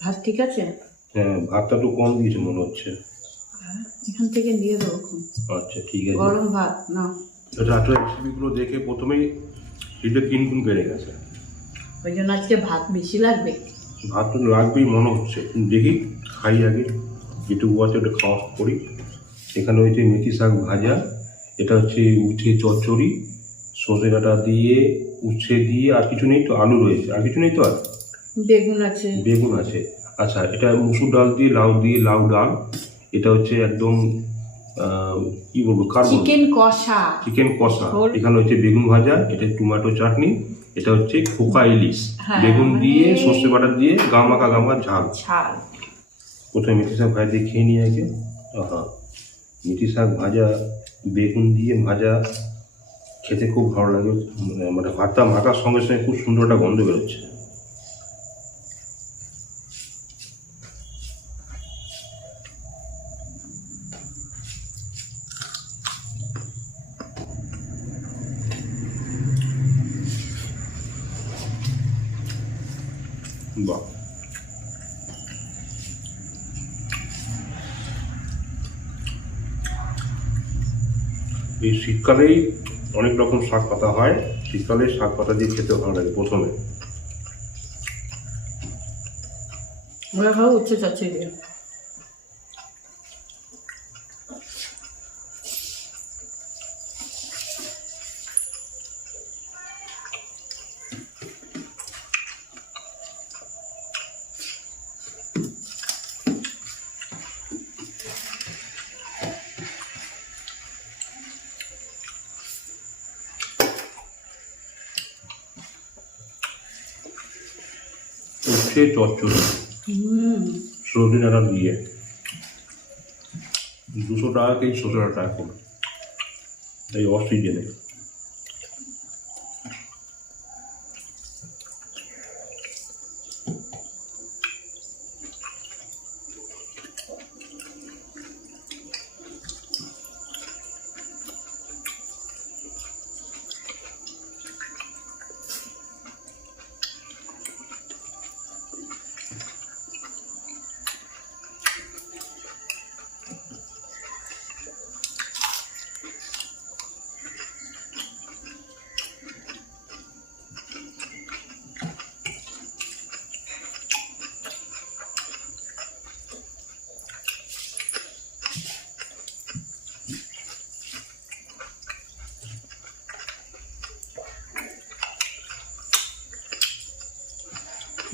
ভাত ঠিক আছে? হ্যাঁ ভাতটা একটু কম দিয়েছে মনে হচ্ছে। হ্যাঁ, এখান থেকে দিয়ে দেবো আচ্ছা ঠিক আছে। গরম ভাত না রাতের রেসিপিগুলো দেখে প্রথমেই শীতে তিন গুণ বেড়ে গেছে। ওই জন্য আজকে ভাত বেশি লাগবে। ভাত তো লাগবেই মনে হচ্ছে। দেখি খাই আগে। যেটুকু আছে ওটা খাওয়া করি। এখানে হয়েছে মেথি শাক ভাজা। এটা হচ্ছে উচ্ছে চচ্চড়ি। সর্ষে ডাঁটা দিয়ে উচ্ছে দিয়ে আর কিছু নেই তো আলু রয়েছে। আর কিছু নেই তো আর? বেগুন আছে। বেগুন আছে। আচ্ছা এটা মুসুর ডাল দিয়ে লাউ দিয়ে লাউ ডাল। এটা হচ্ছে একদম কি বলব কার চিকেন কষা। চিকেন কষা। এখানে হচ্ছে বেগুন ভাজা এটা টমেটো চাটনি এটা হচ্ছে খোকা ইলিশ। হ্যাঁ, বেগুন মানে- দিয়ে সর্ষে বাটা দিয়ে গামাকা গামা ঝাল। ঝাল। প্রথমে মেথি শাক ভাজা দিয়ে খেয়ে নিয়ে আগে। আহা মেথি শাক ভাজা বেগুন দিয়ে ভাজা খেতে খুব ভালো লাগে। মানে- মানে ভাতটা মাখার সঙ্গে সঙ্গে খুব সুন্দর একটা গন্ধ বেরোচ্ছে। এই শীতকালেই অনেক রকম শাক পাতা হয়। শীতকালে শাক পাতা দিয়ে খেতে ভালো লাগে প্রথমে। খাব উচ্ছে চাচ্ছে দিয়ে। উচ্ছে চচ্চড়ি। সর্দি ডাঁটা দিয়ে। দুশো টাকাতেই সতেরো টাকা করে। এই অফ সিজনে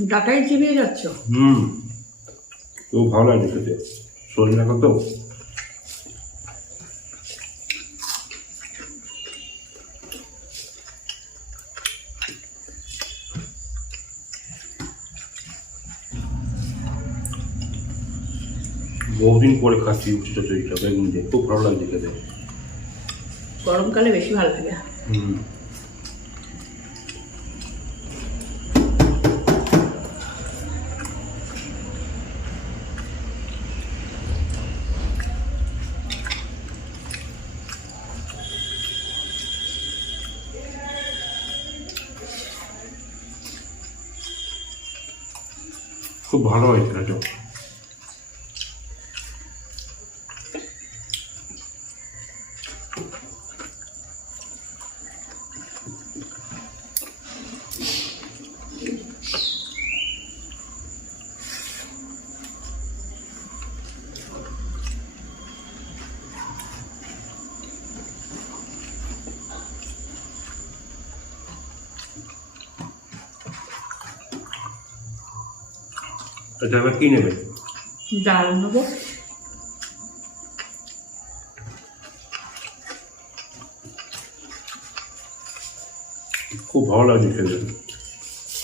ডাটাই চিবিয়ে যাচ্ছ? হুম। খুব ভালো লাগছে খেতে। সর্দি ডাঁটা তো। বহুদিন পরে খাচ্ছি উচ্ছে চচড়িটা বেগুন দিয়ে। খুব ভালো লাগছে খেতে। গরমকালে বেশি ভালো লাগে। হুম। ভালো হয়েছিল এটা এটা এবার কি নেবে ডাল নেব। খুব ভালো লাগছে খেতে।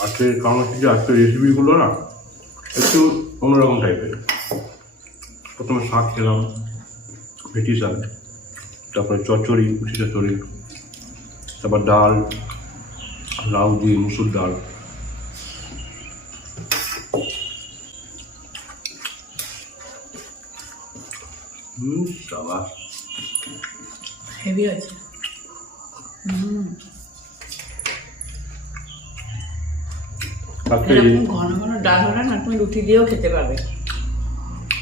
আজকে কারণ হচ্ছে যে আজকের রেসিপিগুলো না একটু অন্যরকম টাইপের প্রথমে শাক খেলাম ভেটি শাক তারপরে চচ্চড়ি উঠি চচ্চড়ি তারপর ডাল লাউ দিয়ে মুসুর ডাল। হুম সাবাস হেভি আছে। হুম। ঘন ঘন ডাল হলে না তুমি রুটি দিয়েও খেতে পারবে।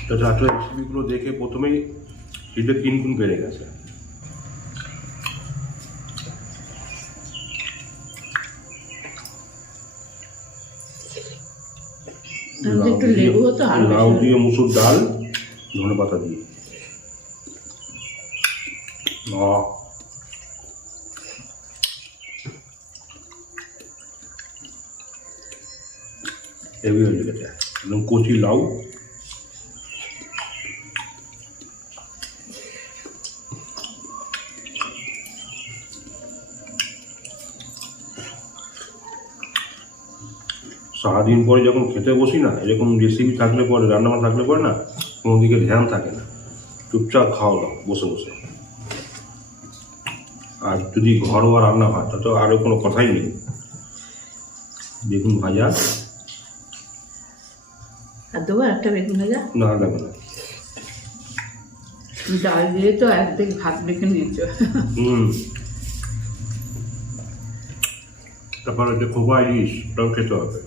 তো চাটুর রেসিপিগুলো দেখে প্রথমেই এটা তিন গুণ বেড়ে গেছে। তার মধ্যে একটু লেবু হতো আরও বেশি লাউ দিয়ে মুসুর ডাল ধনে পাতা দিয়ে। আহ, হেভি হয়ে গেছে একদম কচি লাউ। সারাদিন পরে যখন খেতে বসি না এরকম রেসিপি থাকলে পরে রান্না থাকলে পরে না কোনো দিকে ধ্যান থাকে না। চুপচাপ খাওয়া দাও বসে বসে। আর যদি ঘরোয়া রান্না হয় তা তো আরও কোনো কথাই নেই। বেগুন ভাজা। আর দেবো একটা বেগুন ভাজা? না লাগবে না। ডাল দিয়ে তো একদিক ভাত মেখে নিয়েছো। হুম। তারপর হচ্ছে খোবা ইলিশ ওটাও খেতে হবে।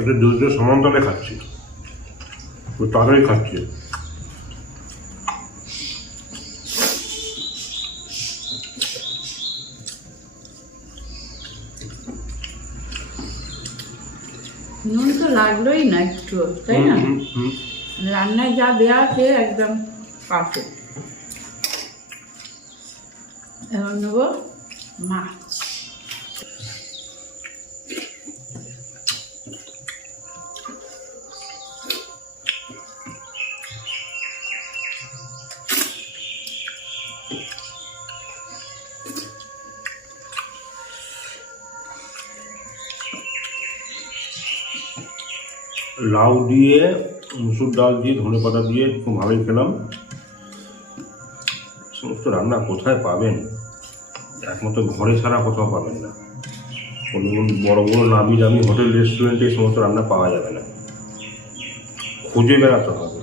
একটা দুধ সমান্তরে খাচ্ছি। ওই তাড়াতাড়ি খাচ্ছি। নুন তো লাগলোই না একটু তাই না। রান্নায় যা দেওয়া আছে একদম পারফেক্ট এবার নেব মাছ। লাউ দিয়ে, মুসুর ডাল দিয়ে, ধনে পাতা দিয়ে খুব ভালোই খেলাম। সমস্ত রান্না কোথায় পাবেন? একমাত্র ঘরে ছাড়া কোথাও পাবেন না। কোনো বড় বড় নামি দামি হোটেল, রেস্টুরেন্টে এই সমস্ত রান্না পাওয়া যাবে না। খুঁজে বেড়াতে হবে।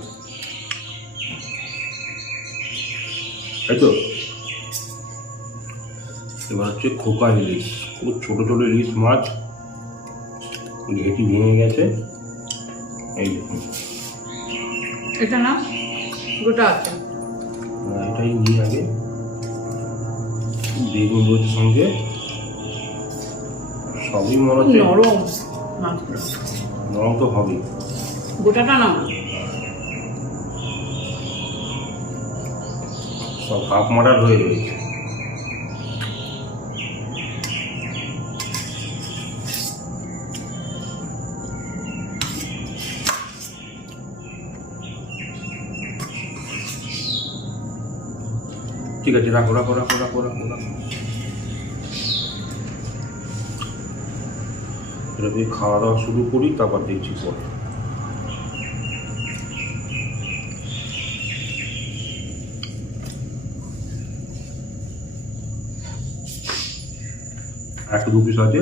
তাই তো? এবার হচ্ছে খোকা ইলিশ। খুব ছোটো ছোটো ইলিশ মাছ। ঘেটি ভেঙে গেছে। এই দেখুন এটা না? গোটা আছে। আহ, এটাই নিই আগে বেগুন রয়েছে সঙ্গে সবই মনে হচ্ছে নরম। নরম তো হবেই গোটাটা না। সব হাফ মার্ডার হয়ে রয়েছে। ঠিক আছে রাখো রাখো রাখো রাখো রাখো রাখো। খাওয়া দাওয়া শুরু করি তারপর দেখছি পরে। একটা দু পিস আছে।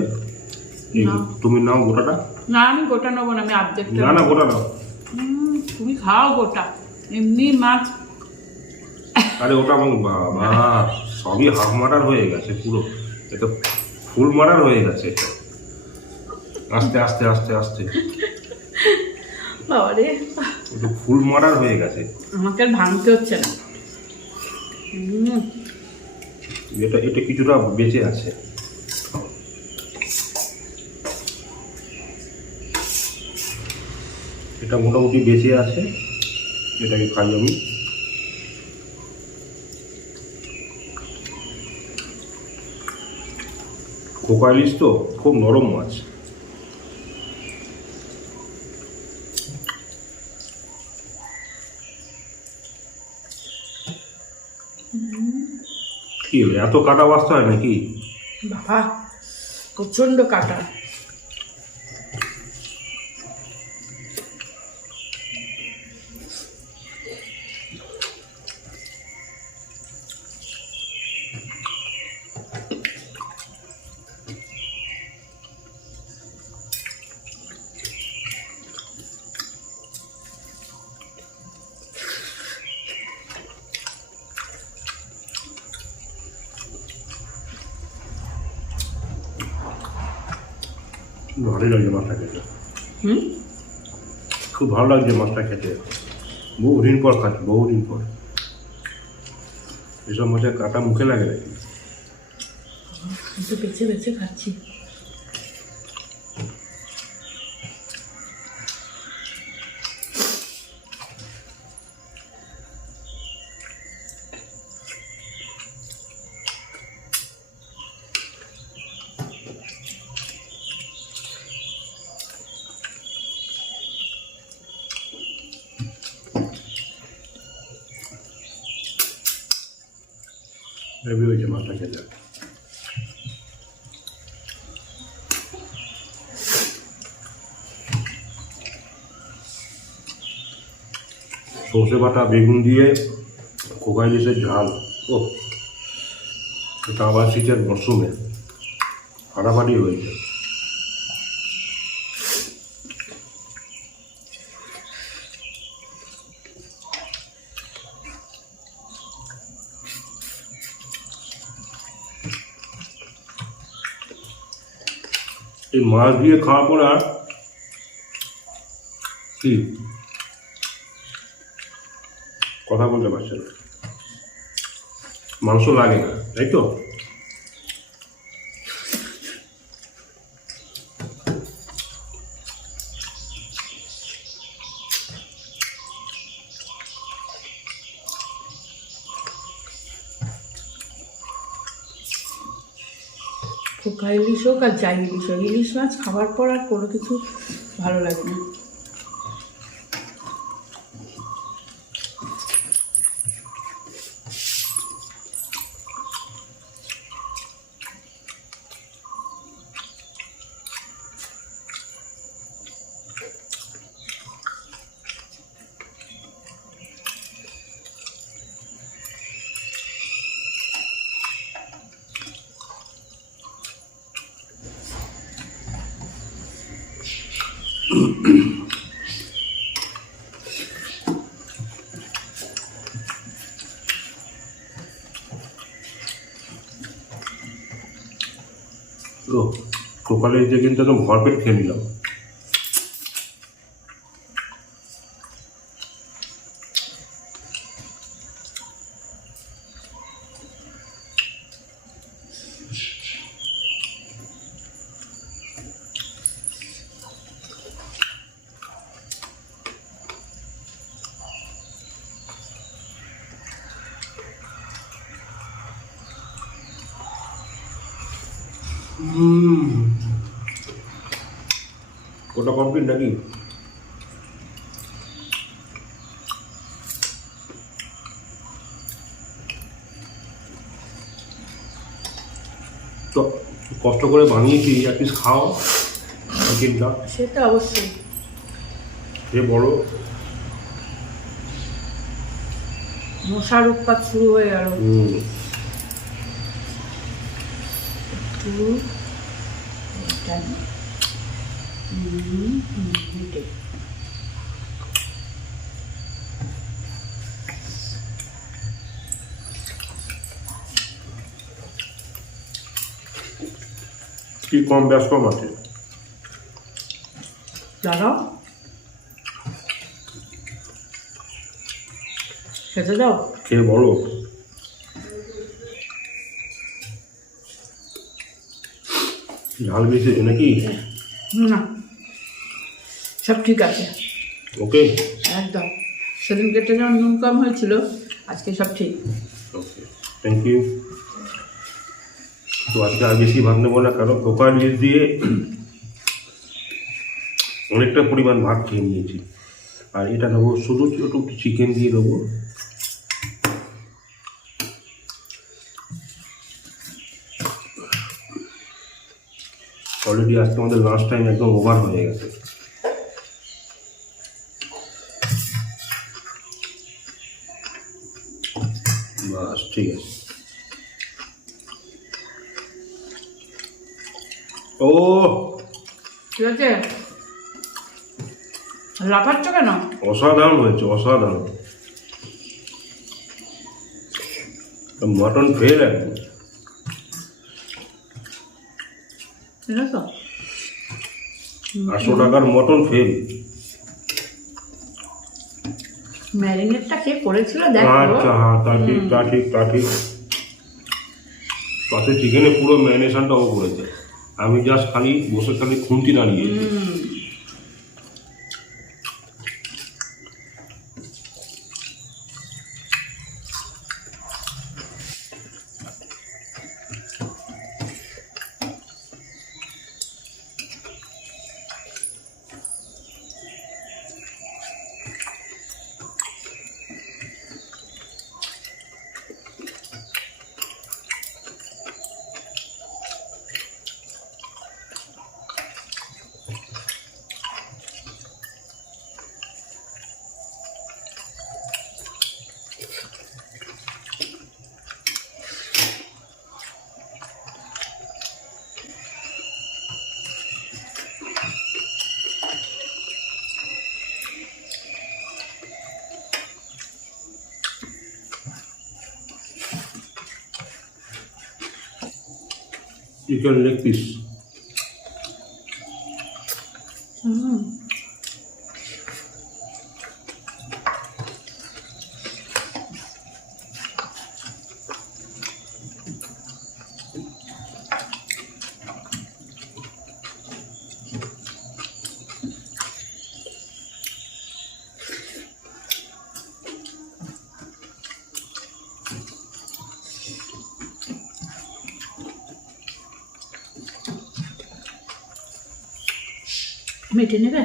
তুমি নাও গোটাটা। না আমি গোটা নেব না আমি না না গোটা নাও। তুমি খাও গোটা। এমনি মাছ আরে ওটা আমার বাবা সবই হাফ মার্ডার হয়ে গেছে পুরো। এটা ফুল মার্ডার হয়ে গেছে। এটা আস্তে আস্তে আস্তে আস্তে। বাবা রে এটা ফুল মার্ডার হয়ে গেছে। আমাকে আর ভাঙতে হচ্ছে না। এটা এটা কিছুটা বেঁচে আছে। এটা মোটামুটি বেঁচে আছে। এটাকে খাই আমি। খোকা ইলিশ তো খুব নরম মাছ। কি, এত কাটা বাঁচতে হয় নাকি? বাবা প্রচণ্ড কাটা। ভালোই লাগছে মাছটা খেতে। হুম? খুব ভালো লাগছে মাছটা খেতে। বহুদিন পর খাচ্ছি বহুদিন পর। এসব মাছের কাটা মুখে লাগে নাকি? বেছে বেছে খাচ্ছি। হেভি হয়েছে মাছটা খেতে সর্ষে বাটা বেগুন দিয়ে কোকা ইলিশের ঝাল ও এটা আবার শীতের মরশুমে ফাটাফাটি হয়েছে এই মাছ দিয়ে খাওয়ার পর আর কি? কথা বলতে পারছে না। মাংস লাগে না, তাই তো? পোকা ইলিশ হোক আর যাই ইলিশ হোক, ইলিশ মাছ খাওয়ার পর আর কোনো কিছু ভালো লাগে না। ও সকালে যে কিন্তু একদম ভরপেট খেয়ে নিলাম। হুম ওটা কমপ্লিট নাকি? তো কষ্ট করে বানিয়েছি এক পিস খাও? চিন্তা সেটা অবশ্যই। এ বড় মশার উৎপাত শুরু হয়ে গেল হুম একটু এটা নিই। হুম, হুম, এটাই। কি কম ব্যাস কম আছে দাঁড়াও। খেতে দাও। খেয়ে বলো। ঝাল বেশি নাকি? না। সব ঠিক আছে। ওকে। একদম। সেদিন কেটে যেমন নুন কম হয়েছিল আজকে সব ঠিক। ওকে। থ্যাংক ইউ তো আজকে আর বেশি ভাত নেব না কারণ কোকা ইলিশ দিয়ে অনেকটা পরিমাণ ভাত খেয়ে নিয়েছি। আর এটা নেব শুধু একটু চিকেন দিয়ে দেবো। অলরেডি আজকে আমাদের লাস্ট টাইম একদম ওভার হয়ে গেছে। বাস ঠিক আছে। ও! ঠিক আছে লাফাচ্ছ কেন? অসাধারণ হয়েছে অসাধারণ। মটন ফেল একদম। ঠিক আছে আটশো টাকার মটন ফেল। ম্যারিনেটটা কে করেছিল? দেখো আচ্ছা হ্যাঁ তা ঠিক তা ঠিক তা ঠিক। তাতে চিকেনে পুরো ম্যারিনেশনটাও করেছে। আমি জাস্ট খালি বসে খালি খুন্তি দাঁড়িয়েছি হুম চিকেন লেগ পিস মেটে নেবে?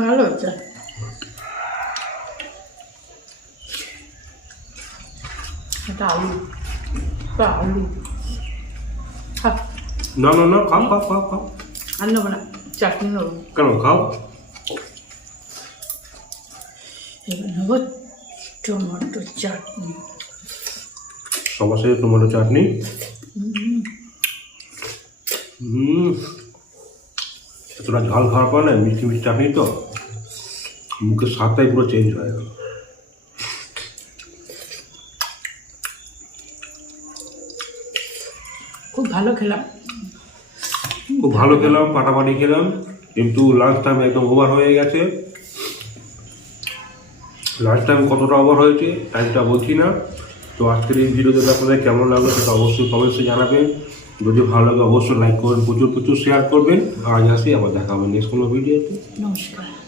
ভালো হচ্ছে এটা আলু। এটা আলু। খাও। না না না খাও খাও খাও খাও। আর নেব না চাটনি নেব। কেন খাও। এবার নেব টমেটো চাটনি। সবার সাথে টমেটো চাটনি। হুম। এতটা ঝাল খাওয়ার পর না মিষ্টি মিষ্টি চাটনি তো মুখের স্বাদটাই পুরো চেঞ্জ হয়ে গেল। খুব ভালো খেলাম। খুব ভালো খেলাম পাটাপাটি খেলাম কিন্তু লাঞ্চ টাইম একদম ওভার হয়ে গেছে। লাঞ্চ টাইম কতটা ওভার হয়েছে টাইমটা বলছি না। তো আজকের এই ভিডিও যদি আপনাদের কেমন লাগল সেটা অবশ্যই কমেন্টসে জানাবেন। যদি ভালো লাগে অবশ্যই লাইক করবেন, প্রচুর প্রচুর শেয়ার করবেন। আজ আসি, আবার দেখা হবে নেক্সট কোনো ভিডিওতে নমস্কার।